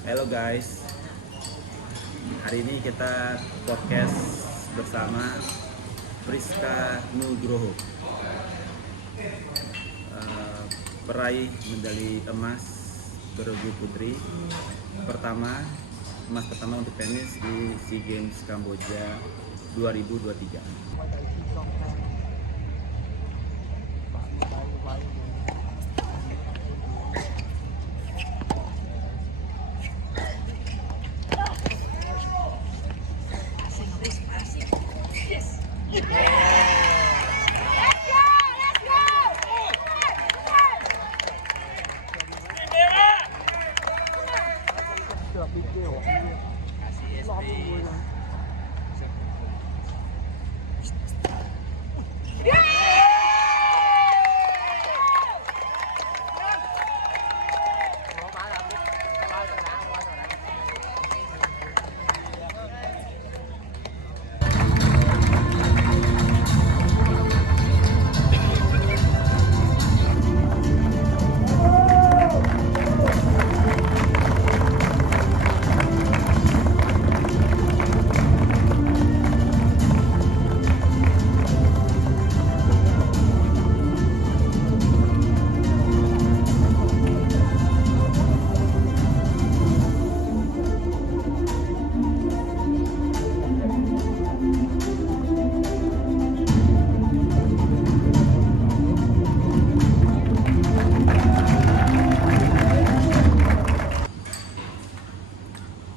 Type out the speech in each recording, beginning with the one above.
Halo guys, hari ini kita podcast bersama Priska Nugroho, peraih medali emas bergu putri emas pertama untuk tenis di SEA Games Kamboja 2023.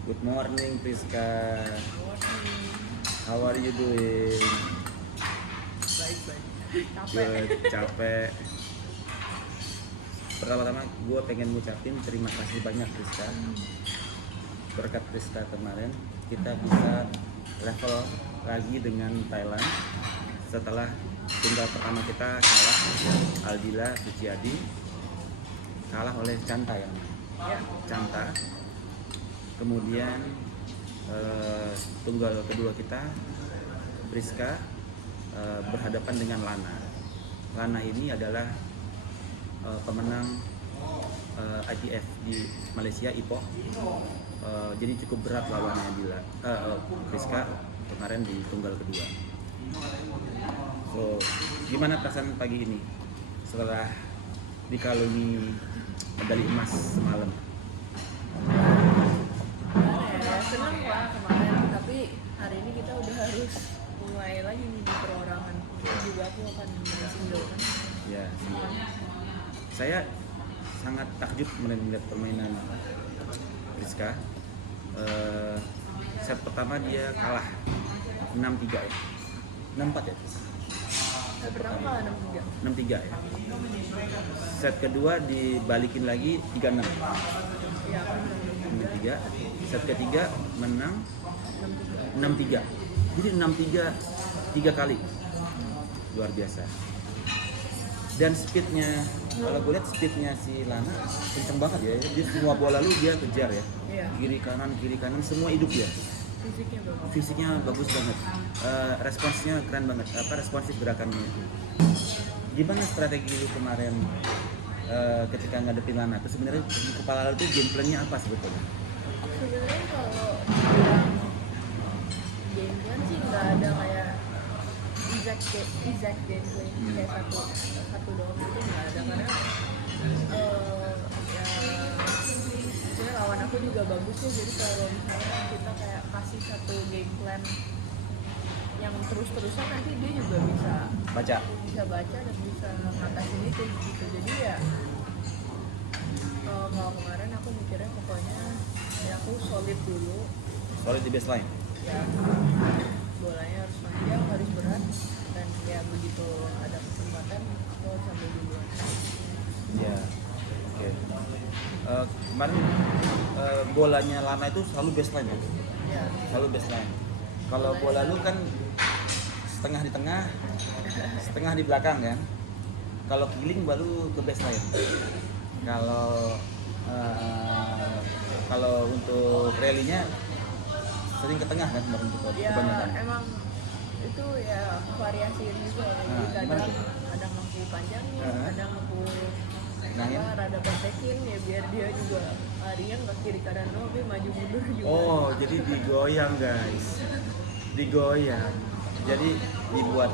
Good morning, Priska. How are you doing? Baik. Good, capek. Pertama-tama gue pengen ngucapin terima kasih banyak Priska. Berkat Priska kemarin kita bisa level lagi dengan Thailand setelah tunggal pertama kita kalah Aldila Suciadi, kalah oleh Chanta ya. Chanta. Kemudian tunggal kedua kita Priska berhadapan dengan Lana. Lana ini adalah pemenang ITF di Malaysia IPOH. Jadi cukup berat lawannya Priska kemarin di tunggal kedua. So, gimana perasaan pagi ini setelah dikalungi medali emas semalam? Senang lah kemarin, tapi hari ini kita udah harus mulai lagi nih di perorangan. Juga aku akan main single kan. Ya, saya sangat takjub melihat permainan Priska. Set pertama dia kalah 6-3 ya, 6-4 ya. Set pertama kalah 6-3 6-3. ya. Set kedua dibalikin lagi 3-6. Ya, aku menang 6-3. Set ketiga menang 6-3. Jadi 6-3 3 kali. Luar biasa. Dan speednya, kalau gue lihat speednya si Lana kenceng banget ya. Dia semua bola lu dia kejar ya. Iya. Kiri kanan semua hidup ya. Fisiknya bagus. Fisiknya bagus banget. Responsnya keren banget. Responsif gerakannya itu. Gimana strategi lu kemarin ketika ngadepin Lana? Terus sebenarnya di kepala lu tuh game plan-nya apa sebetulnya? Sebenarnya kalau game plan sih nggak ada kayak exact game plan kayak satu doang itu nggak ada, karena sebenarnya lawan aku juga bagus ya, jadi kalau misalnya kita kayak kasih satu game plan yang terus-terusan, nanti dia juga bisa Baca. baca dan bisa ngatasin itu gitu. Jadi ya kalau kemarin aku mikirnya pokoknya ya aku solid dulu, Solid di baseline. ya bolanya harus panjang, harus berat, dan ya begitu ada kesempatan aku harus ambil duluan. Ya. Oke. Kemarin bolanya Lana itu selalu baseline ya? Ya, Selalu baseline. Kalau bola lu kan setengah di tengah, setengah di belakang kan. Kalau killing baru ke baseline. Kalau untuk rally-nya sering ke tengah kan ya kebanyakan. emang itu ya variasiin juga. Nah, Jadi gimana kadang tuh? kadang mampu panjangin, Nah. kadang mampu Nah, ya. rada pendekin ya biar dia juga larinya nggak kiri kanan doang, tapi maju mundur juga. Oh, jadi digoyang guys. Digoyang. Jadi dibuat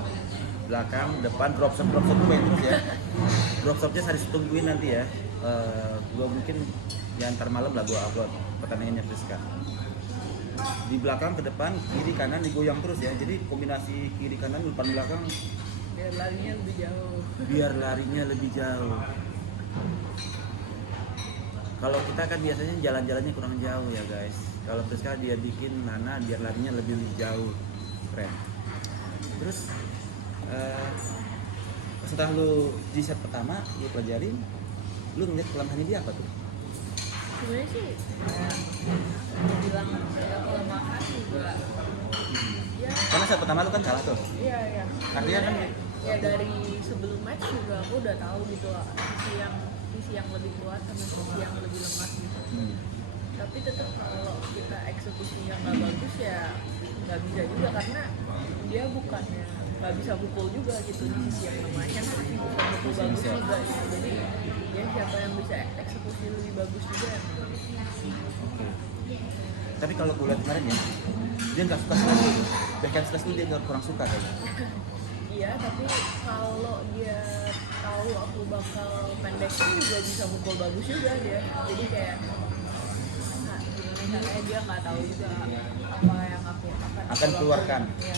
belakang, depan, drop shot main terus ya. Drop shotnya harus tungguin nanti ya. Gua mungkin di antar malam lah gua upload pertandingannya Priska. Di belakang ke depan, kiri kanan digoyang terus ya. Jadi kombinasi kiri kanan depan belakang Biar larinya lebih jauh. biar larinya lebih jauh. Kalau kita kan biasanya jalan-jalannya kurang jauh ya guys. Kalau Priska dia bikin mana biar larinya lebih jauh. Keren. Terus setelah lu di set pertama lu pelajarin, lu ngeliat kelemahannya dia apa tuh? Sebenarnya sih bilang ada kelemahan juga. Ya, Karena set pertama lu kan kalah tuh. iya. Artinya kan Ya dari sebelum match juga aku udah tahu gitu lah sisi yang lebih kuat sama sisi yang lebih lemah gitu. Tapi tetap kalau kita eksekusinya nggak bagus ya nggak bisa juga, karena dia bukannya nggak bisa pukul juga gitu di sisi yang lemahnya, masih bisa pukul bagus juga gitu. Jadi ya siapa yang bisa eksekusi lebih bagus juga yang menang. Oke. Tapi kalau gue lihat kemarin ya, dia nggak suka slash itu. Backhand slash itu dia nggak kurang suka kayaknya. Iya, tapi kalau dia tahu aku bakal pendekin juga bisa pukul bagus juga dia. Jadi kayak nah, gimana caranya dia nggak tahu juga apa yang aku Akan keluarkan. Iya.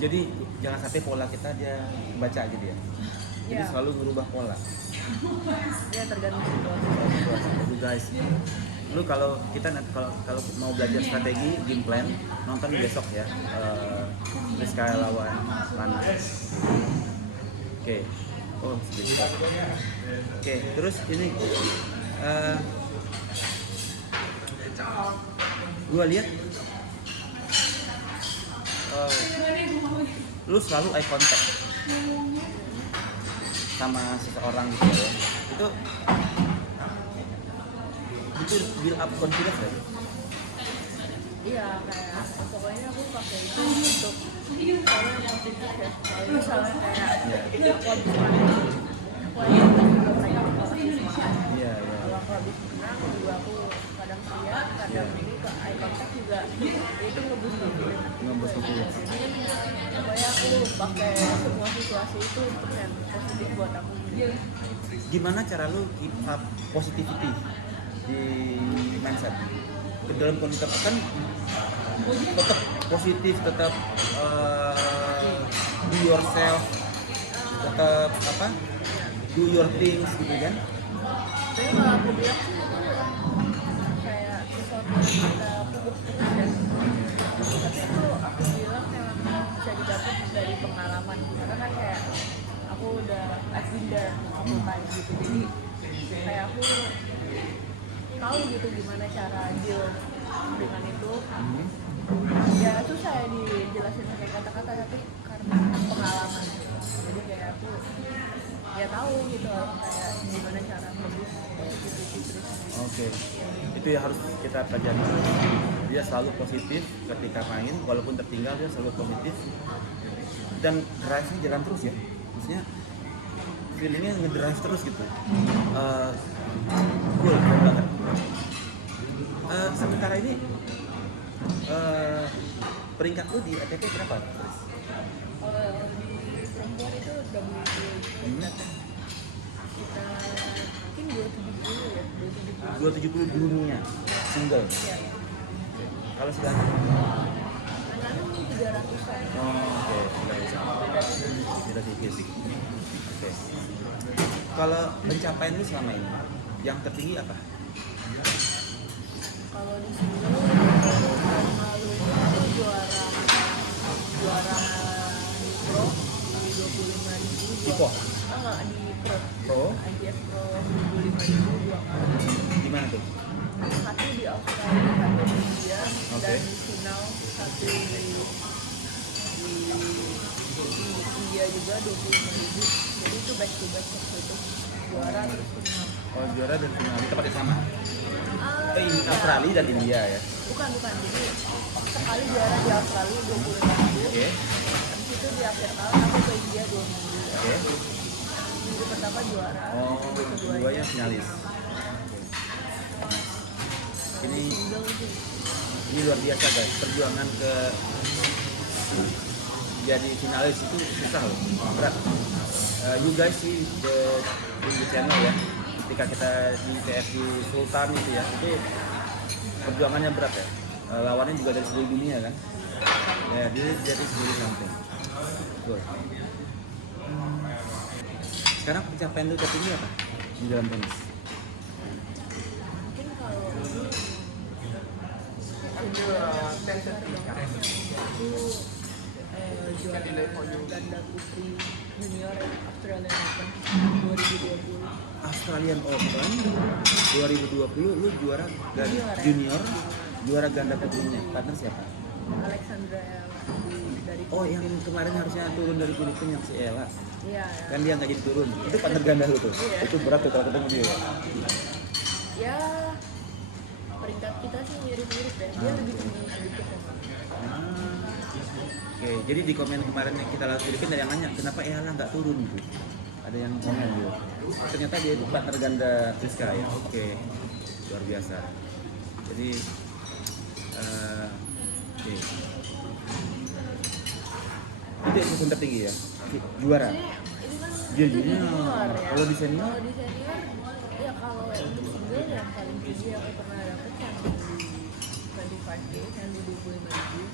Jadi jangan sampai pola kita dia baca gitu ya. Jadi Iya. selalu merubah pola. Ya tergantung situasi. Jadi guys, lu kalau kita kalau mau belajar strategi game plan, nonton besok ya. Priska lawan mana? Oke. Oh, sebentar. Oke, terus ini gua lihat lu selalu eye contact sama seseorang gitu ya. Itu build up confidence ya? Iya, kayak pokoknya aku pakai itu untuk soalnya yang positif ya. Kalau misalnya kayak aku habis menang, aku juga kayak aku kasih semangat. Iya. Kalau aku habis menang juga aku kadang siap, kadang ini ke eye contact juga itu ngebus Confidence. Pokoknya aku pakai semua situasi itu untuk yang positif buat aku. Gimana cara lu keep up positivity di mindset? Ke dalam konsep kan tetap positif, tetap do yourself, tetap do your things gitu kan? Tapi kalau aku bilang sih itu kayak sesuatu yang kita pupuk terus ya. Tapi itu aku bilang memang bisa didapat dari pengalaman. Karena kan kayak aku udah I've been there couple times gitu. Jadi kayak aku tahu gitu gimana cara deal dengan itu. Ya susah ya dijelasin pakai kata-kata, tapi karena pengalaman gitu. Jadi kayak aku ya tahu gitu kayak gimana cara ngebus positivity terus. Oke. Itu yang harus kita pelajari. Dia selalu positif ketika main, walaupun tertinggal dia selalu positif. Dan drive-nya jalan terus ya. Maksudnya feelingnya ngedrive terus gitu. Cool banget. Sementara ini peringkat lu di ATP berapa? Kalau di perempuan itu WTA kita mungkin 270 ya, 270. 270 dunia single. Ya. Kalau sudah Lalu 300-an. oke, Beda tipis. beda tipis. Oke. Kalau pencapaian lu selama ini yang tertinggi apa? Kalau di sini tahun lalu itu aku juara di pro di 25.000 Di pro? enggak di pro Pro? ITF Pro 25.000 dua kali. Di mana tuh? Satu di Australia, satu di India, Oke. dan di final satu di India juga 25.000. Jadi itu back to back waktu itu juara terus final. Oh, juara dan final di tempat yang sama. Iya. Australia dan India ya. Bukan. Jadi sekali juara di Australia 25.000. Oke. Habis itu di akhir tahun aku ke India 2 minggu. Oke. Minggu pertama juara. Oh, minggu keduanya finalis. Ini luar biasa guys, perjuangan ke jadi finalis itu susah loh, berat. You guys see the channel ya, ketika kita di TFG Sultan itu ya, itu perjuangannya berat ya. Lawannya juga dari seluruh dunia kan. Ya, jadi seluruh something. Betul. Sekarang pencapaian lu tertinggi apa di dalam tenis? Mungkin kalau ini juara ganda putri junior Australian Open 2020. Australian Open 2020 lu juara junior, juara ganda putrinya. Partner siapa? Alexandra dari Oh, yang kemarin harusnya turun dari Filipina yang si Ella. iya Kan dia nggak jadi turun. Itu partner ganda lu tuh. Iya. Itu berat tuh kalau ketemu dia. ya peringkat kita sih mirip-mirip deh, dia lebih tinggi sedikit ya. Oke, jadi di komen kemarin yang kita lakukan Filipina ada yang nanya kenapa Ella nggak turun gitu. Ada yang komen gitu. Ternyata dia itu partner ganda Rizka ya. Oke, luar biasa. Jadi, oke. Itu yang tertinggi ya, juara. Ini kan Dia itu di junior. ya. Kalau di senior? Kalau di senior, ya kalau untuk single yang paling tinggi aku pernah dapet yang di 25K, yang di 25.000.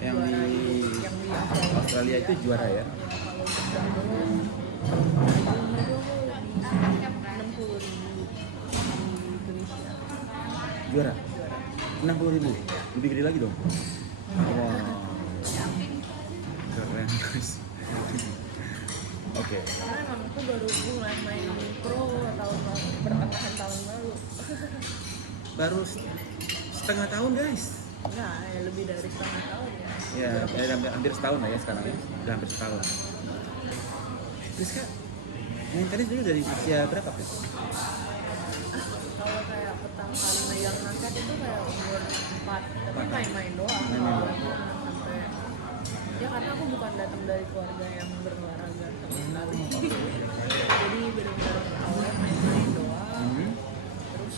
Yang Juara di yang di Australia itu juara ya. Ya, kalau untuk double itu aku di 60.000 di Indonesia. Juara 60.000, lebih gede lagi dong. Wow, keren guys. Oke, Karena emang aku baru mulai main pro pertengahan tahun lalu. baru setengah tahun guys. Enggak, ya lebih dari setengah tahun ya. Ya, hampir setahun lah ya sekarang ya. Udah hampir setahun. Terus kak, main tenis dulu dari usia berapa kan? Kalau kayak pertama kali megang raket itu kayak umur 4, tapi main-main doang. Main-main. Sampai ya karena aku bukan datang dari keluarga yang berolahraga sama sekali. Jadi benar-benar awalnya main-main doang. Terus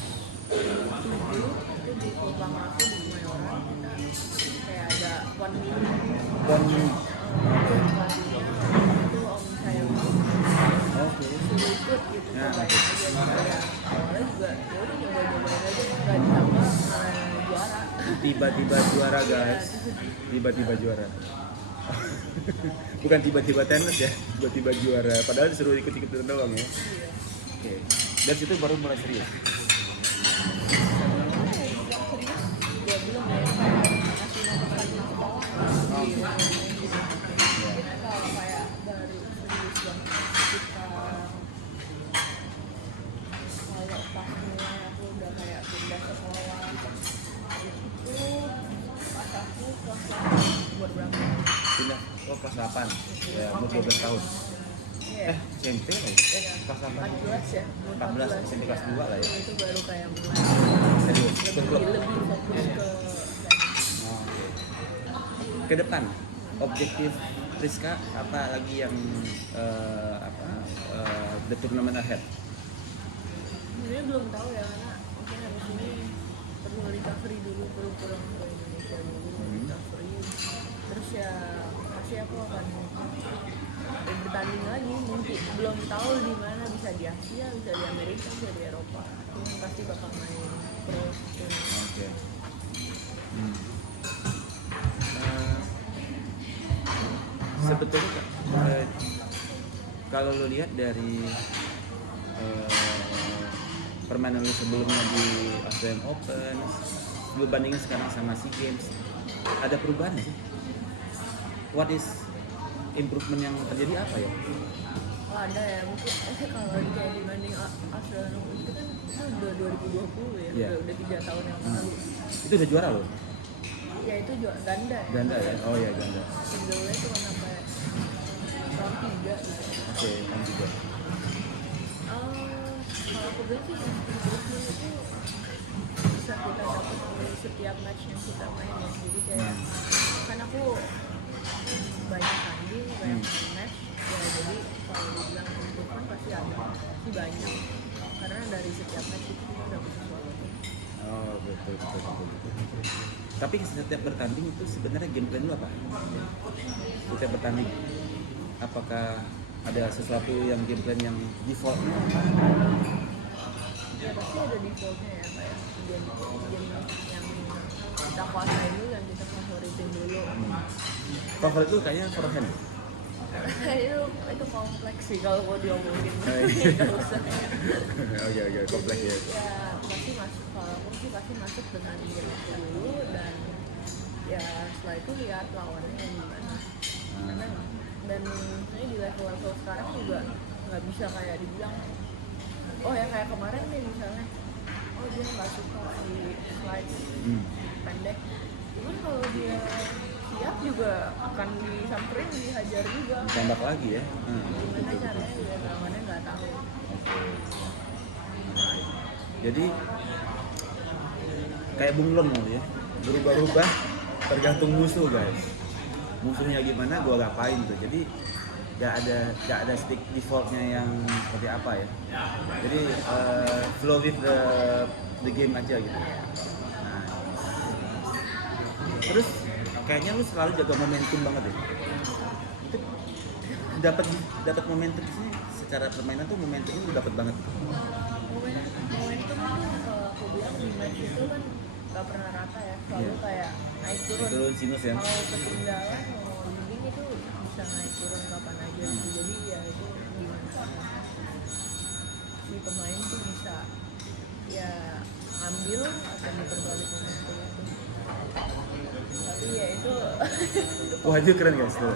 7 itu di peluang aku di Kemayoran kita kayak ada one minute. Pelatihnya itu om saya Oke. suruh ikut gitu, Ya, cobain oke. aja gitu. Awalnya juga ya udah nyoba-nyobain aja, nggak ditambah malah juara. Tiba-tiba juara guys. Tiba-tiba juara. Bukan tiba-tiba tenis ya, tiba-tiba juara. Padahal disuruh ikut-ikut doang ya. Iya. Oke. Dari situ baru mulai serius. Ya belum ya, masih nomor 1 sekolah. Iya. Kalau kayak baru serius banget kita kalau pas mulai aku udah kayak pindah sekolah itu pas aku kelas 8 umur berapa? Pindah kelas 8. Ya, umur 12 tahun. Iya. SMP lah ya? Kelas 8. 14 ya, umur 14, SMP kelas 2 lah ya. Itu baru kayak mulai Serius. Ikut klub. lebih fokus ke Oke. Ke depan objektif Rizka apa lagi yang the tournament ahead? sebenarnya belum tahu ya, karena mungkin habis ini perlu recovery dulu, perlu pulang ke Indonesia dulu recovery. Terus ya pasti aku akan bertanding lagi, mungkin belum tahu di mana, bisa di Asia, bisa di Amerika, bisa di Eropa. Pasti bakal main pro. Oke. Sebetulnya Kak, kalau lo lihat dari permainan lo sebelumnya di Australian Open, lo bandingin sekarang sama SEA Games, ada perubahan nggak sih? What is improvement yang terjadi apa ya? Oh, ada ya, mungkin kalau kayak dibanding Australian Open itu kan udah 2020 ya, Iya. udah 3 tahun yang lalu. Itu udah juara lo? Ya itu juga ganda ya. Ganda ya? Oh ya ganda. Single-nya cuma sampai tahun 3 gitu. Oke, kamu juga. Kalau aku bilang sih improvement itu bisa kita dapat dari setiap match yang kita main ya. Jadi kayak kan aku banyak tanding, banyak match ya, jadi kalau dibilang improvement pasti ada, pasti banyak, karena dari setiap match itu kita dapat sesuatu. Oh betul. Tapi setiap bertanding itu sebenarnya game plan lu apa? Setiap bertanding, apakah ada sesuatu yang game plan yang defaultnya apa? Ya pasti ada defaultnya ya, kayak game yang kita kuasain dulu, yang kita favoritin dulu. Favorit lu kayaknya forehand. itu kompleks sih kalau mau diomongin. Oh, iya. Nggak usah. Oke, kompleks ya. Ya pasti masuk, kalau aku sih pasti masuk dengan game aku dulu, dan ya setelah itu lihat lawannya yang gimana. Karena dan sebenarnya di level sekarang juga nggak bisa kayak dibilang, oh ya kayak kemarin nih misalnya, oh dia nggak suka di slide pendek, cuman kalau dia siap juga akan disamperin, dihajar juga. Tembak lagi ya. Gimana caranya dia lawannya nggak tahu. Right. Jadi kayak bunglon ya, berubah-ubah tergantung musuh guys. Musuhnya gimana, gua ngapain tuh. Jadi gak ada stick defaultnya yang seperti apa ya. Jadi flow with the game aja gitu. Nah, terus kayaknya lu selalu jaga momentum banget ya. Itu dapat momentum sih, secara permainan tuh momentumnya lu dapat banget. Momentum tuh kalau aku bilang di match itu kan nggak pernah rata ya, selalu kayak naik turun. Sinus ya. Mau ketinggalan, mau leading itu bisa naik turun kapan aja. Jadi ya itu gimana si pemain tuh bisa ya ambil atau diperbalik momentum itu. Tapi ya itu Wah itu keren guys tuh.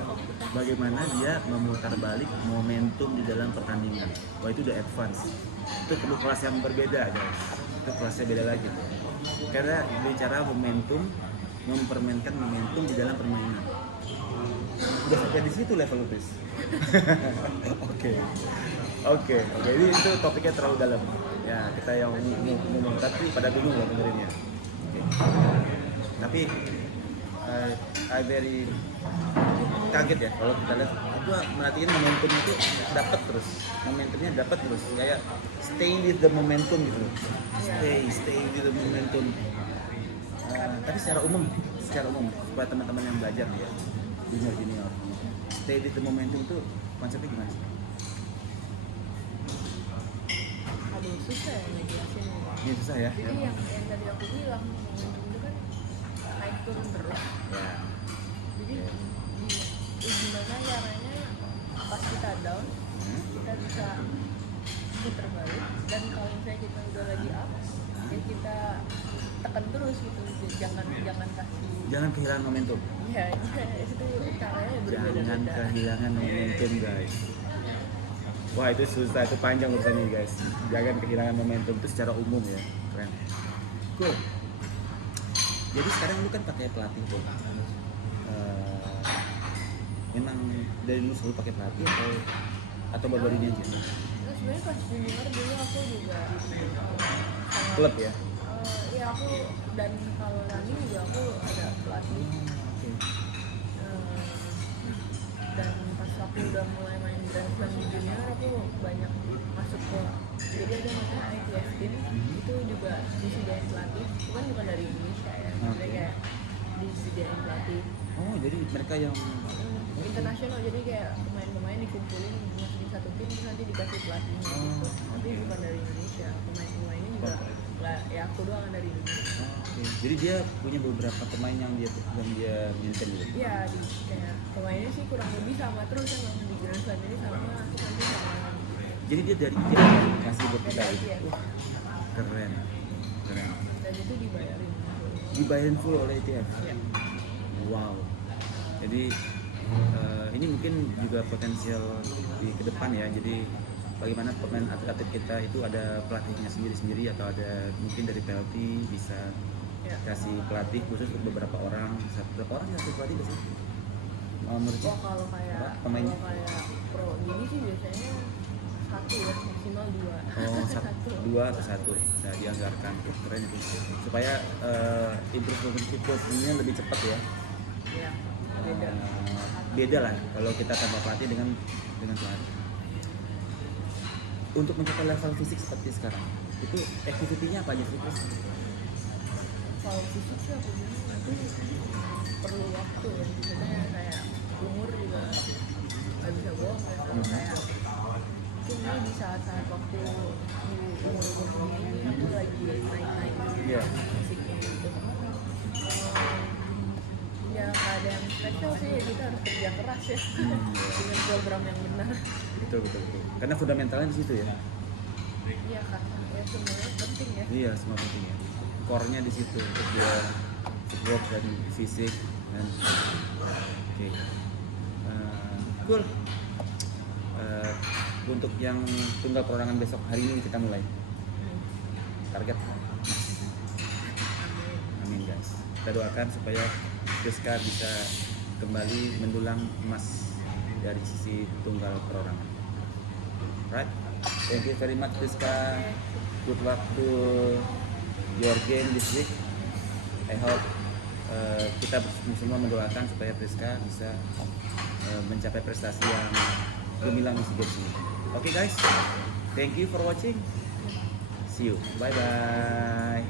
Bagaimana dia memutar balik momentum di dalam pertandingan. Wah itu udah advance. Itu perlu kelas yang berbeda guys. Itu kelasnya beda lagi tuh. Karena bicara momentum, mempermainkan momentum di dalam permainan. Udah sampai di situ level lu guys. Oke. Jadi itu topiknya terlalu dalam. Ya kita yang ngomong tapi pada bingung loh dengerinnya. Oke. Tapi I very kaget ya kalau kita lihat itu merhatiin momentum itu dapat terus, momentumnya dapat terus, kayak stay with the momentum gitu loh, stay with the momentum. Tapi secara umum supaya teman-teman yang belajar ya junior stay with the momentum itu konsepnya gimana sih? aduh susah ya ngejelasin. Ini susah ya. Jadi yang tadi aku bilang, momentum itu kan naik turun terus. Ya. Jadi gimana caranya pas kita down kita bisa putar balik, dan kalau misalnya kita udah lagi up ya kita tekan terus gitu, Jangan kehilangan momentum. ya itu caranya berbeda-beda. Jangan kehilangan momentum guys. Wah itu susah, itu panjang urusannya guys. Jangan kehilangan momentum itu secara umum ya, keren. Cool. Jadi sekarang lu kan pakai pelatih tuh. Memang dari dulu selalu pakai pelatih atau baru-baru ini aja? Nah, sebenarnya pas junior dulu aku juga Klub ya? Iya aku, dan kalau running juga aku ada pelatih. Dan pas aku udah mulai main Grand Slam di junior, aku banyak masuk ke, jadi ada namanya ITF team, itu juga disediain pelatih, cuman bukan dari Indonesia ya, jadi kayak disediain pelatih. Oh jadi mereka yang internasional, jadi kayak pemain-pemain dikumpulin masuk di satu tim, terus nanti dikasih pelatihnya gitu. Tapi bukan dari Indonesia, pemain-pemainnya juga ya aku doang yang dari Indonesia. Jadi dia punya beberapa pemain yang dia maintain gitu? Iya, kayak pemainnya sih kurang lebih sama terus emang di Grand Slam ini sama, nanti sama. Jadi dia dari dia kasih buat kita Dari gitu? ITF. Keren. Dan itu Dibayarin full oleh ITF? Iya. Wow. Jadi ini mungkin juga potensial di ke depan ya. Jadi bagaimana pemain atlet kita itu ada pelatihnya sendiri-sendiri atau ada mungkin dari PLT bisa kasih pelatih khusus untuk beberapa orang. Berapa orang satu pelatih biasanya? Menurutnya? Kalau kayak pemainnya? Kalau kayak pro gini sih biasanya satu ya, maksimal dua. Dua atau satu. Nah, dianggarkan keren itu supaya improve-nya lebih cepat ya. Iya, beda lah kalau kita tanpa pelatih dengan pelatih. Untuk mencapai level fisik seperti sekarang, itu activity-nya apa aja sih Chris? kalau fisik sih aku bilang nanti perlu waktu ya, maksudnya kayak umur juga nggak bisa bohong ya. Kalau kayak mungkin ini di saat-saat waktu di umur segini aku lagi naik-naik Iya. fisiknya gitu. Ya nggak ada yang spesial sih, ya kita harus kerja keras ya dengan program yang benar. Betul. Karena fundamentalnya di situ ya. Iya karena ya semuanya penting ya. Iya, semua penting ya. Core-nya di situ untuk dia footwork dan fisik dan oke. Cool. Untuk yang tunggal perorangan besok hari ini kita mulai. Target. Amin guys. Kita doakan supaya Priska bisa kembali mendulang emas dari sisi tunggal perorangan. Right? Thank you very much Priska. Good luck to your game this week. I hope kita semua mendoakan supaya Priska bisa mencapai prestasi yang gemilang di SEA Games ini. Oke guys, thank you for watching. See you. Bye bye.